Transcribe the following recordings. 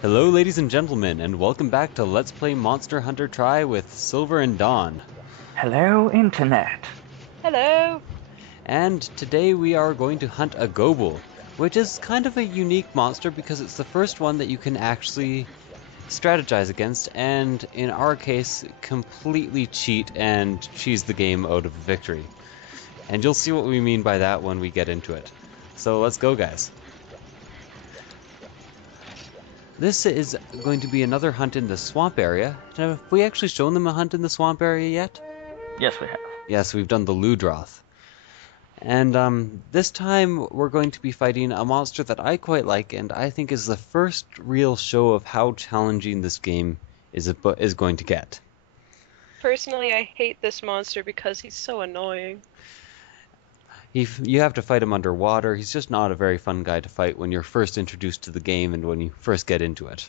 Hello ladies and gentlemen, and welcome back to Let's Play Monster Hunter Tri with Silver and Dawn. Hello, Internet. Hello! And today we are going to hunt a Gobul, which is kind of a unique monster because it's the first one that you can actually strategize against, and in our case, completely cheat and cheese the game out of victory. And you'll see what we mean by that when we get into it. So let's go, guys. This is going to be another hunt in the swamp area. Have we actually shown them a hunt in the swamp area yet? Yes, we have. Yes, we've done the Ludroth. And this time we're going to be fighting a monster that I quite like, and I think is the first real show of how challenging this game is going to get. Personally, I hate this monster because he's so annoying. You have to fight him underwater. He's just not a very fun guy to fight when you're first introduced to the game and when you first get into it.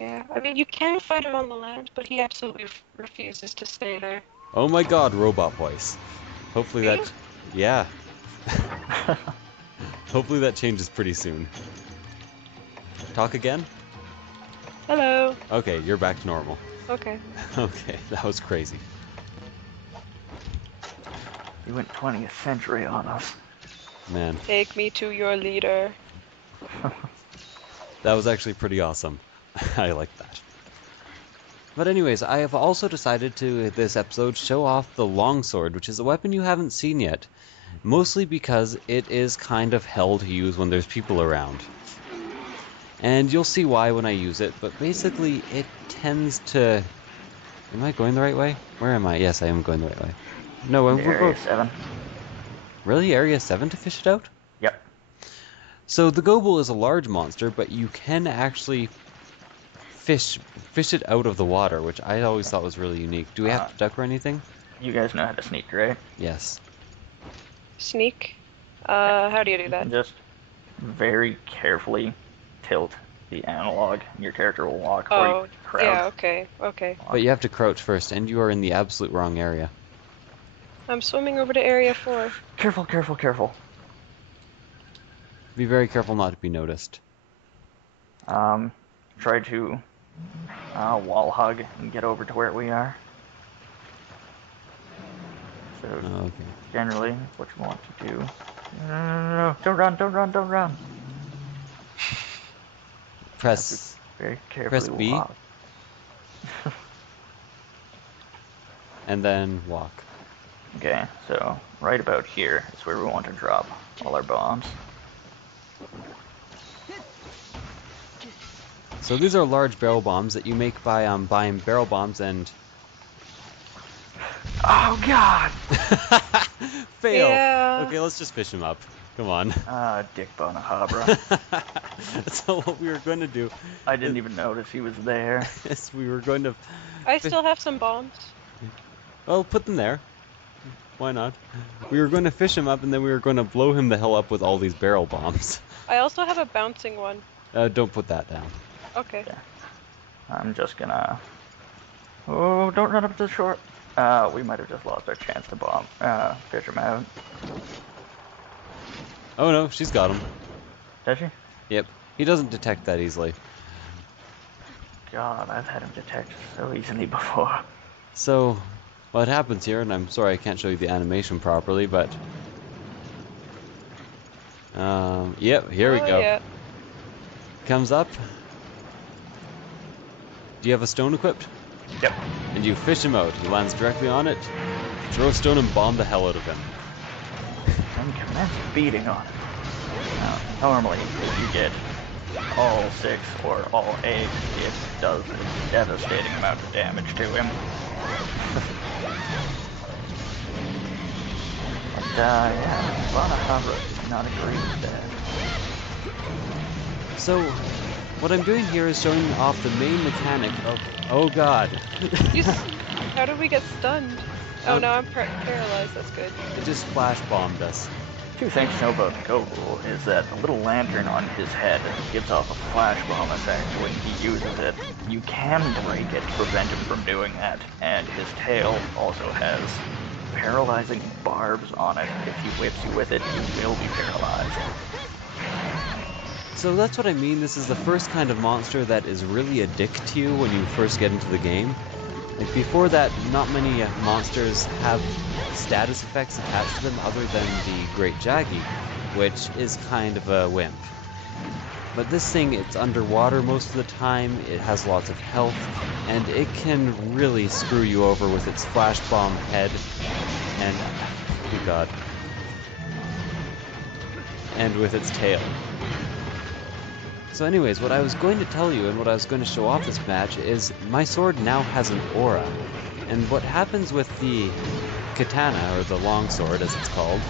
Yeah, I mean, you can fight him on the land, but he absolutely refuses to stay there. Oh my god, robot voice. Hopefully that... Yeah. Hopefully that changes pretty soon. Talk again? Hello! Okay, you're back to normal. Okay. Okay, that was crazy. You went 20th century on us. Man, Take me to your leader. that was actually pretty awesome. I like that. But anyways, I have also decided to, this episode, show off the longsword, which is a weapon you haven't seen yet. Mostly because it is kind of hell to use when there's people around. And you'll see why when I use it, but basically it tends to... Am I going the right way? Where am I? Yes, I am going the right way. No, we're Area 7. Really? Area 7 to fish it out? Yep. So the Gobul is a large monster, but you can actually fish it out of the water, which I always thought was really unique. Do we have to duck or anything? You guys know how to sneak, right? Yes. Sneak? How do you do You that? can just very carefully tilt the analog, and your character will walk or Oh, you crouch. yeah, okay. But you have to crouch first, and you are in the absolute wrong area. I'm swimming over to Area 4. Careful, careful, careful. Be very careful not to be noticed. Try to wall hug and get over to where we are. So, Okay. generally, what you want to do... No, don't run, don't run, don't run. Press... Very carefully Press B. walk. And then walk. Okay, so right about here is where we want to drop all our bombs. So these are large barrel bombs that you make by buying barrel bombs and... Oh god! Fail! Yeah. Okay, let's just fish him up. Come on. Dick Bnahabra. So what we were going to do I didn't even notice he was there. is we were going to... I still have some bombs. Well, put them there. Why not? We were going to fish him up and then we were going to blow him the hell up with all these barrel bombs. I also have a bouncing one. Don't put that down. Okay. I'm just gonna... Oh, don't run up to the shore. We might have just lost our chance to fish him out. Oh no, she's got him. Does she? Yep. He doesn't detect that easily. God, I've had him detect so easily before. So, what happens here, and I'm sorry I can't show you the animation properly, but... Yep, here we go. Yeah. Comes up. Do you have a stone equipped? Yep. And you fish him out. He lands directly on it. Throw a stone and bomb the hell out of him. And commence beating on him. Now, normally, if you get all 6 or all 8, it does a devastating amount of damage to him. And, yeah, Bnahabra did not agree with that. So, what I'm doing here is showing off the main mechanic of... Oh god. How did we get stunned? Oh, no, I'm paralyzed. That's good. It just flash bombed us. Two things to know about Gobul is that the little lantern on his head gives off a flash bomb effect when he uses it. You can break it to prevent him from doing that, and his tail also has paralyzing barbs on it. If he whips you with it, you will be paralyzed. So that's what I mean. This is the first kind of monster that is really a dick to you when you first get into the game. Like before that, not many monsters have status effects attached to them other than the Great Jaggy, which is kind of a wimp. But this thing, it's underwater most of the time, it has lots of health, and it can really screw you over with its flash bomb head, and, oh god, and with its tail. So anyways, what I was going to tell you and what I was going to show off this match is my sword now has an aura. And what happens with the katana, or the longsword as it's called,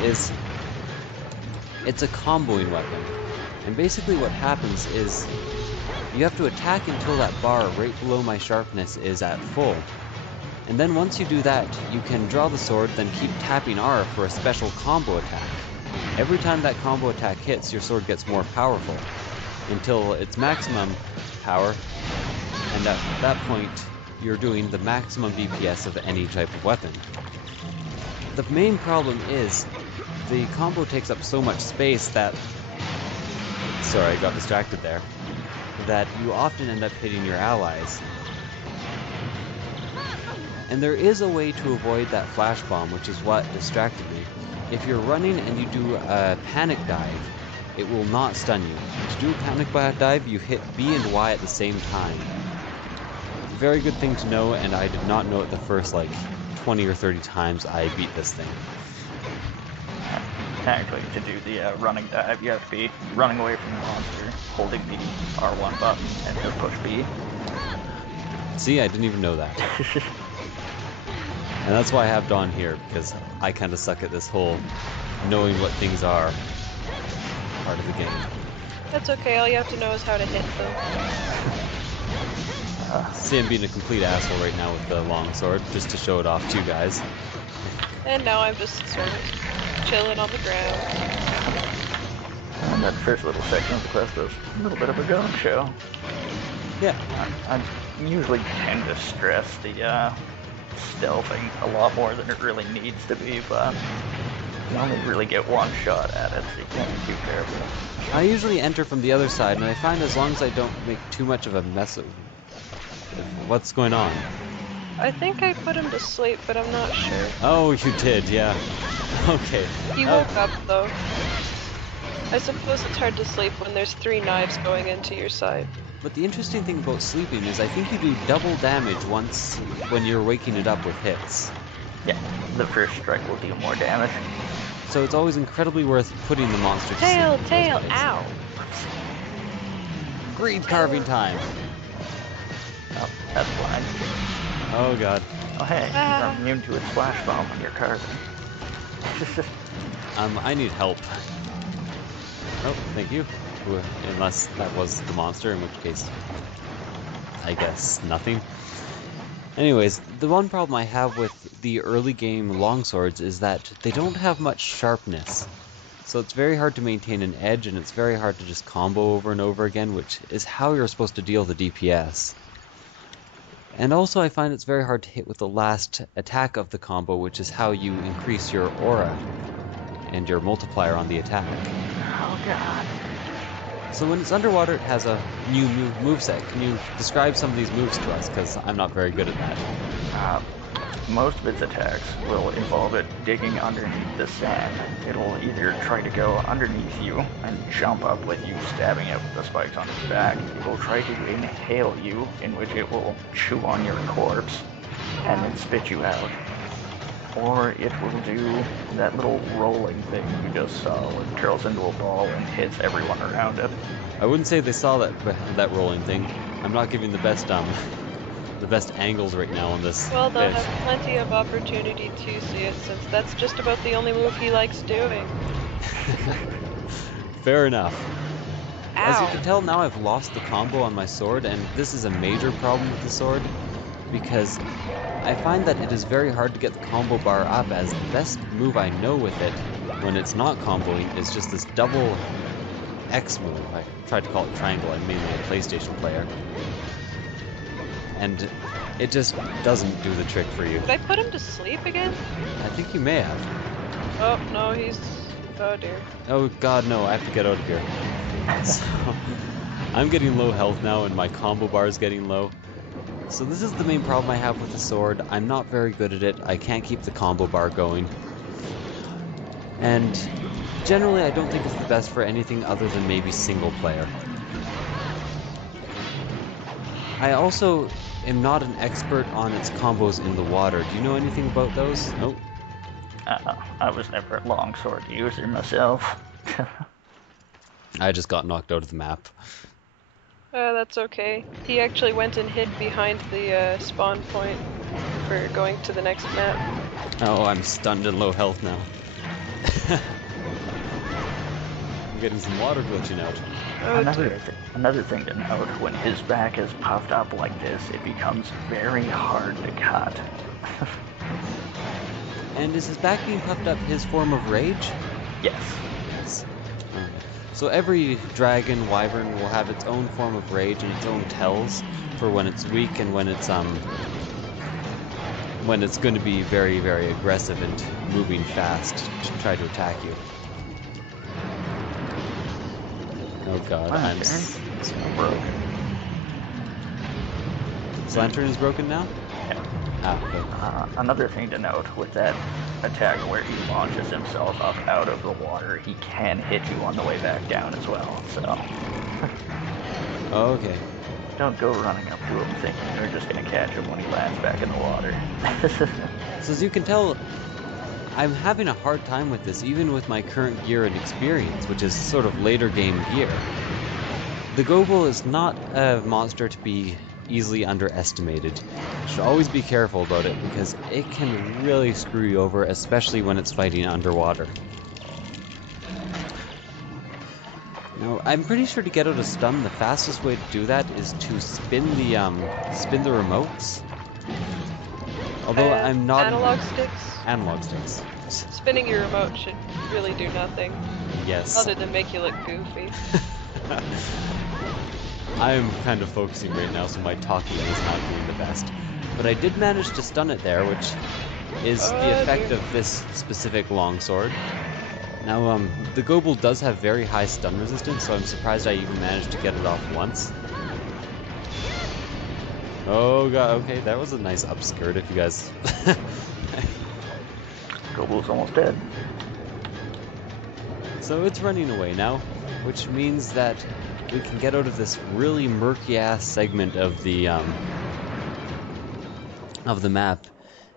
is it's a comboing weapon. And basically what happens is you have to attack until that bar right below my sharpness is at full. And then once you do that, you can draw the sword, then keep tapping R for a special combo attack. Every time that combo attack hits, your sword gets more powerful, until its maximum power, and at that point, you're doing the maximum DPS of any type of weapon. The main problem is, the combo takes up so much space that... Sorry, I got distracted there. That you often end up hitting your allies. And there is a way to avoid that flash bomb, which is what distracted me. If you're running and you do a panic dive, it will not stun you. To do a panic dive, you hit B and Y at the same time. Very good thing to know, and I did not know it the first, 20 or 30 times I beat this thing. Actually, to do the running dive, you have to be running away from the monster, holding the R1 button, and then push B. See, I didn't even know that. And that's why I have Dawn here, because I kind of suck at this whole knowing what things are part of the game. That's okay, all you have to know is how to hit them. See, I'm being a complete asshole right now with the longsword, just to show it off to you guys. And now I'm just sort of chilling on the ground. And that first little section of the quest was a little bit of a gong show. Yeah. I usually tend to stress the stealthing a lot more than it really needs to be, but you only really get one shot at it, so you can't be too careful. I usually enter from the other side, and I find as long as I don't make too much of a mess of what's going on. I think I put him to sleep, but I'm not sure. Oh, you did, yeah. Okay. He woke up, though. I suppose it's hard to sleep when there's 3 knives going into your side. But the interesting thing about sleeping is I think you do double damage once when you're waking it up with hits. Yeah, the first strike will deal more damage. So it's always incredibly worth putting the monster to Tail, sleep. tail, ow! Greed carving time! Oh, that's blind. Oh god. Oh hey, you're immune to its flash bomb when you're carving. I need help. Oh, thank you. Unless that was the monster, in which case, I guess nothing. Anyways, the one problem I have with the early game longswords is that they don't have much sharpness. So it's very hard to maintain an edge, and it's very hard to just combo over and over again, which is how you're supposed to deal the DPS. And also I find it's very hard to hit with the last attack of the combo, which is how you increase your aura and your multiplier on the attack. Oh god. So when it's underwater, it has a new moveset. Can you describe some of these moves to us? Because I'm not very good at that. Most of its attacks will involve it digging underneath the sand. It'll either try to go underneath you and jump up with you, stabbing it with the spikes on its back. It will try to inhale you, in which it will chew on your corpse and then spit you out. Or it will do that little rolling thing you just saw, where it curls into a ball and hits everyone around it. I wouldn't say they saw that rolling thing. I'm not giving the best angles right now on this. Well, they'll pitch. have plenty of opportunity to see it, since that's just about the only move he likes doing. Fair enough. Ow. As you can tell, now I've lost the combo on my sword, and this is a major problem with the sword, because I find that it is very hard to get the combo bar up, as the best move I know with it, when it's not comboing, is just this double X move. I tried to call it triangle, I'm mainly a PlayStation player. And it just doesn't do the trick for you. Did I put him to sleep again? I think you may have. Oh, no, he's... Oh dear. Oh god, no, I have to get out of here. So, I'm getting low health now, and my combo bar is getting low. So this is the main problem I have with the sword. I'm not very good at it. I can't keep the combo bar going. And generally, I don't think it's the best for anything other than maybe single player. I also am not an expert on its combos in the water. Do you know anything about those? Nope. I was never a longsword user myself. I just got knocked out of the map. That's okay. He actually went and hid behind the spawn point for going to the next map. Oh, I'm stunned and low health now. I'm getting some water glitching out. Oh, Another thing to note, when his back is puffed up like this, it becomes very hard to cut. And is his back being puffed up his form of rage? Yes. Yes. So every dragon, wyvern will have its own form of rage and its own tells for when it's weak and when it's going to be very, very aggressive and moving fast to try to attack you. Oh god, I'm It's broken. His lantern is broken now? Yeah. Ah, okay. Another thing to note with that attack where he launches himself up out of the water, he can hit you on the way back down as well, so Oh, okay. don't go running up to him thinking you're just going to catch him when he lands back in the water. So as you can tell, I'm having a hard time with this, even with my current gear and experience, which is sort of later game gear. The Gobul is not a monster to be easily underestimated. You should always be careful about it, because it can really screw you over, especially when it's fighting underwater. Now, I'm pretty sure to get out a stun, the fastest way to do that is to spin the remotes. Although I'm not... Analog sticks? Analog sticks. Spinning your remote should really do nothing. Yes. Other than make you look goofy. I'm kind of focusing right now, so my talking is not doing the best. But I did manage to stun it there, which is the effect of this specific longsword. Now, the Gobul does have very high stun resistance, so I'm surprised I even managed to get it off once. Oh god, okay, that was a nice upskirt if you guys... Gobul's almost dead. So it's running away now, which means that we can get out of this really murky-ass segment of the map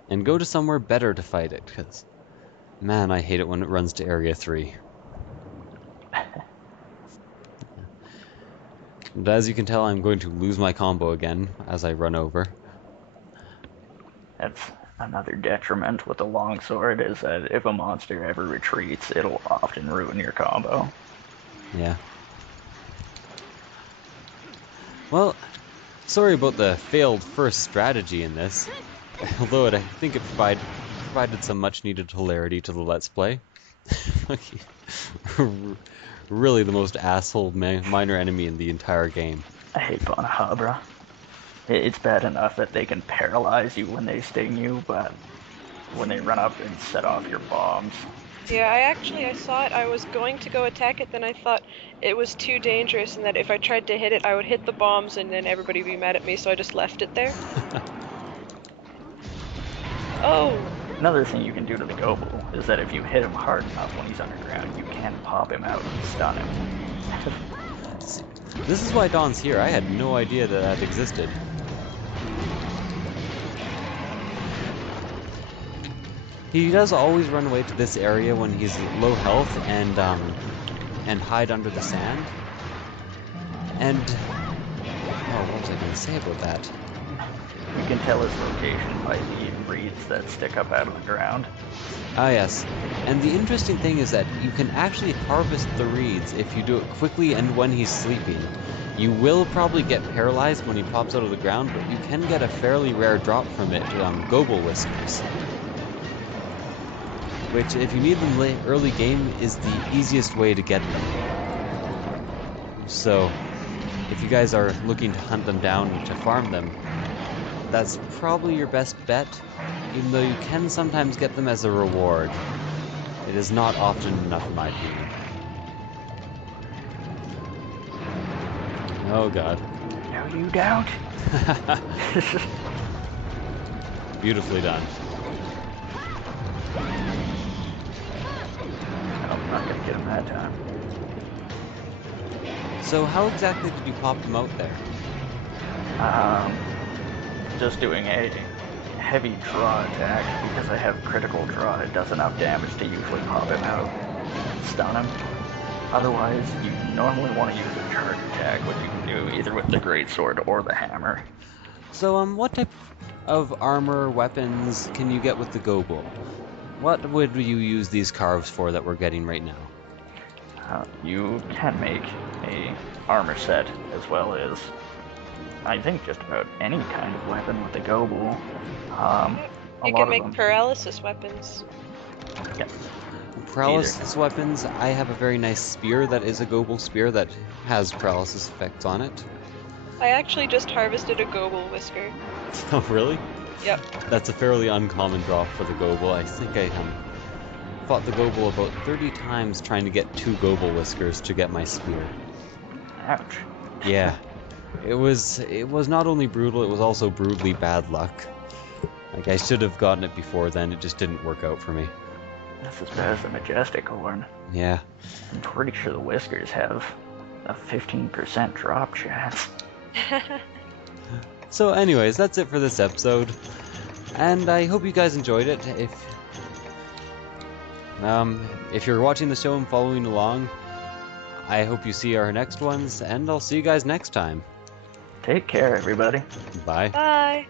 and go to somewhere better to fight it, because, man, I hate it when it runs to Area 3. And as you can tell, I'm going to lose my combo again as I run over. That's another detriment with the longsword, is that if a monster ever retreats, it'll often ruin your combo. Yeah. Well, sorry about the failed first strategy in this, although I think it provided some much-needed hilarity to the Let's Play. Really the most asshole minor enemy in the entire game. I hate Bnahabra. It's bad enough that they can paralyze you when they sting you, but when they run up and set off your bombs... Yeah, I saw it. I was going to go attack it, then I thought it was too dangerous and that if I tried to hit it, I would hit the bombs and then everybody would be mad at me, so I just left it there. Oh! Another thing you can do to the Gobul is that if you hit him hard enough when he's underground, you can pop him out and stun him. This is why Dawn's here. I had no idea that existed. He does always run away to this area when he's low health and hide under the sand. And what was I going to say about that? You can tell his location by the reeds that stick up out of the ground. Ah yes, and the interesting thing is that you can actually harvest the reeds if you do it quickly and when he's sleeping. You will probably get paralyzed when he pops out of the ground, but you can get a fairly rare drop from it, Gobul Whiskers. Which, if you need them early game, is the easiest way to get them. So, if you guys are looking to hunt them down and to farm them, that's probably your best bet, even though you can sometimes get them as a reward. It is not often enough in my opinion. Oh god. No, you don't. Beautifully done. I'm not gonna get him that time. So how exactly did you pop them out there? Just doing a heavy draw attack. Because I have critical draw, it does enough damage to usually pop him out and stun him. Otherwise, you normally want to use a charge attack, which you can do either with the greatsword or the hammer. So what type of armor weapons can you get with the Gobul? What would you use these carves for that we're getting right now? You can make a armor set as well as, I think, just about any kind of weapon with the Gobul. You can make paralysis weapons. Yeah. Paralysis weapons, I have a very nice spear that is a Gobul spear that has paralysis effects on it. I actually just harvested a Gobul whisker. Oh, really? Yep. That's a fairly uncommon drop for the Gobul. I think I fought the Gobul about 30 times trying to get 2 Gobul whiskers to get my spear. Ouch. Yeah. It was not only brutal, it was also brutally bad luck. Like, I should have gotten it before then, it just didn't work out for me. That's as bad as the Majestic Horn. Yeah. I'm pretty sure the whiskers have a 15% drop chance. So anyways, that's it for this episode. And I hope you guys enjoyed it. If you're watching the show and following along, I hope you see our next ones, and I'll see you guys next time. Take care, everybody. Bye. Bye.